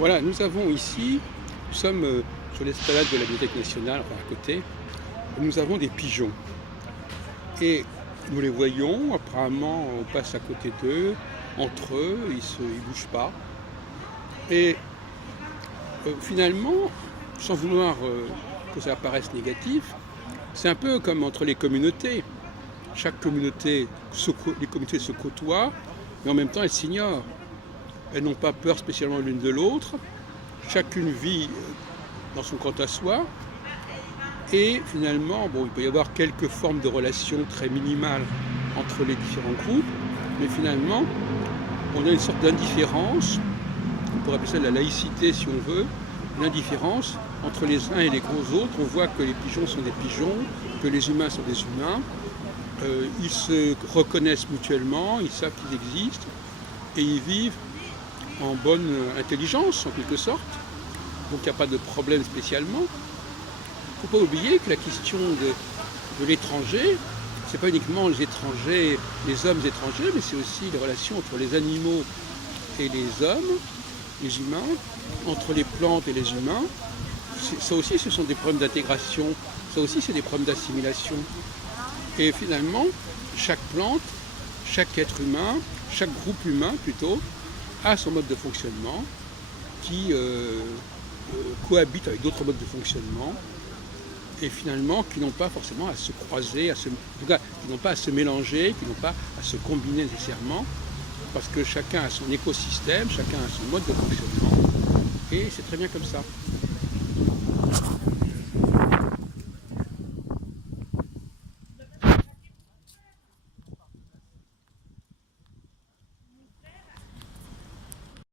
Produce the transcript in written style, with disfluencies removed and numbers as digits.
Voilà, nous avons ici, nous sommes sur l'esplanade de la Bibliothèque nationale, enfin à côté, et nous avons des pigeons. Et nous les voyons, apparemment on passe à côté d'eux, entre eux, ils ne bougent pas. Et finalement, sans vouloir que ça paraisse négatif, c'est un peu comme entre les communautés. Chaque communauté, les communautés se côtoient, mais en même temps elles s'ignorent. Elles n'ont pas peur spécialement l'une de l'autre. Chacune vit dans son coin à soi. Et finalement, bon, il peut y avoir quelques formes de relations très minimales entre les différents groupes, mais finalement, on a une sorte d'indifférence, on pourrait appeler ça la laïcité si on veut, l'indifférence entre les uns et les autres. On voit que les pigeons sont des pigeons, que les humains sont des humains. Ils se reconnaissent mutuellement, ils savent qu'ils existent, et ils vivent en bonne intelligence, en quelque sorte. Donc il n'y a pas de problème spécialement. Il ne faut pas oublier que la question de l'étranger, ce n'est pas uniquement les étrangers, les hommes étrangers, mais c'est aussi les relations entre les animaux et les hommes, les humains, entre les plantes et les humains. Ça aussi, ce sont des problèmes d'intégration, ça aussi, c'est des problèmes d'assimilation. Et finalement, chaque plante, chaque être humain, chaque groupe humain plutôt, a son mode de fonctionnement qui cohabite avec d'autres modes de fonctionnement et finalement qui n'ont pas forcément à se croiser, en tout cas qui n'ont pas à se mélanger, qui n'ont pas à se combiner nécessairement, parce que chacun a son écosystème, chacun a son mode de fonctionnement et c'est très bien comme ça.